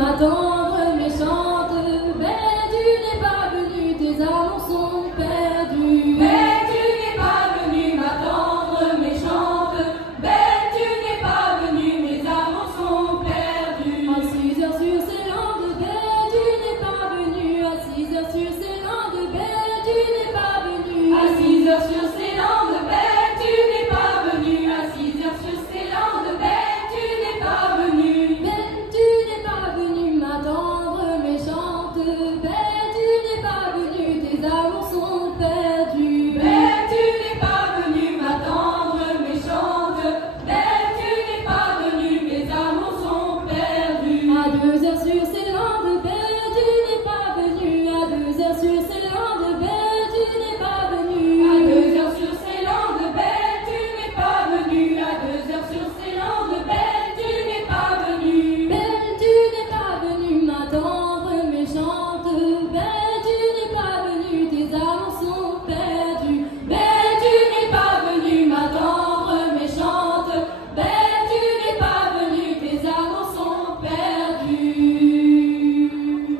ma tendre méchante, mais tu n'es pas venue, tes amours sont perdus. Mais tu n'es pas venue, ma tendre méchante, mais tu n'es pas venue, mes amours sont perdus. À 6 heures sur ces langues belles, tu n'es pas venue. À 6 heures sur ces langues belles, tu n'es pas venue. À 6 heures sur ces langues belles, tu n'es pas venue. À 6 heures sur ces langues belles, tu n'es pas venue. Mais tu n'es pas venue, ma tendre méchante. Mais tu n'es pas venue, tes amours sont perdus. Mais tu n'es pas venue, ma tendre méchante. Mais tu n'es pas venue, mes amours sont perdus. À 2 heures sur ces langues belles, tu n'es pas venue. À 2 heures sur ces langues belles, tu n'es pas venue. À 2 heures sur ces langues belles, tu n'es pas venue. À 2 heures sur ces langues belles, tu n'es pas venue. Belle, tu n'es pas venue, ma tendre méchante. Belle, tu n'es pas venue, tes amours sont perdus. Belle, tu n'es pas venue, ma tendre méchante. Belle, tu n'es pas venue, tes amours sont perdus.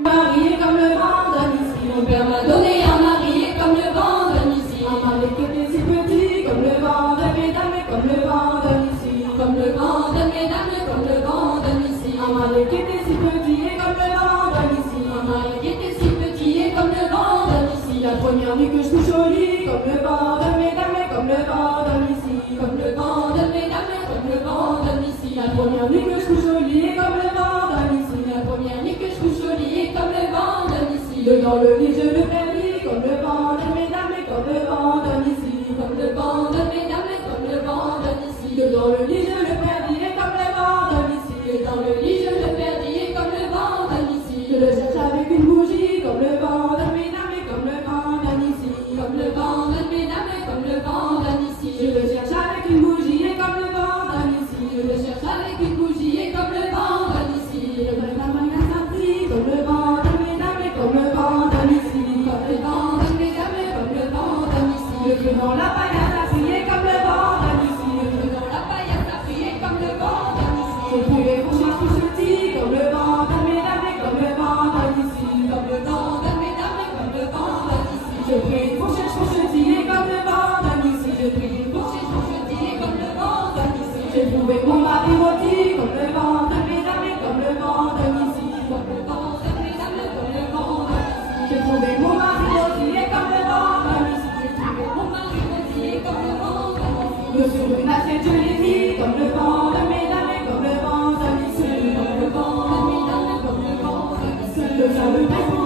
Marié comme le vent d'un ici, mon père m'a donné à marier comme le vent d'un ici. Un mari qui était si petit, comme le vent de mesdames, comme le vent d'un ici. Comme le vent de mesdames, comme le vent d'un ici. Un mari qui était si petit et comme le vent d'un ici. Un mari qui était si petit et comme le vent d'un ici. La première nuit que je couche au lit, comme le vent de mesdames, comme le vent d'un ici. Comme le vent de mesdames, comme le vent d'un ici. La première nuit que je couche au lit, comme le vent d'un ici. La première nuit que je couche au lit, comme le vent d'un ici. Dedans le lit je le perdis, comme le vent de mesdames, comme le vent d'un ici. Comme le vent de mesdames, comme le vent d'un ici. Dedans le lit je le perdis, comme le vent d'un ici. Dans le lit je le perdis, comme le vent d'un ici. Je le cherche avec une bougie, comme le vent de mesdames, comme le vent d'un ici. Comme le vent de mesdames, comme le vent d'un ici. Je le cherche avec une bougie, et comme le vent d'un ici. Je le cherche avec une bougie, et comme le vent d'un ici. Je me la main à sortir, comme le vent de mesdames, comme le vent d'un ici. Comme le vent de mesdames, comme le vent d'un ici. Le feu dans la paillasse a crié, comme le vent d'un ici. Le feu dans la paillasse a crié, comme le vent d'un ici. J'ai trouvé pour moi tout petit, comme le vent de mesdames, comme le vent d'un ici. Comme le vent de mesdames, comme le vent d'un ici. Je prie une fourchette chouchetier, comme le vent d'un ici. Je prie une fourchette chouchetier, comme le vent d'un ici. J'ai trouvé mon mari rôti, comme le vent de mesdames, comme le vent d'un ici. Comme le vent de mesdames, comme le vent d'un ici. J'ai trouvé mon mari rôti, comme le vent d'un ici. J'ai trouvé mon mari rôti, comme le vent d'un ici. Sur une assiette je l'ai mis, comme le vent de mesdames, comme le vent d'un ici. Comme le vent de mesdames, comme le vent d'un ici. Le vent de mesdames,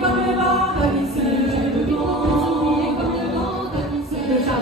comme le vent d'un ici. Le vent de mesdames, comme le vent d'un ici. Le chat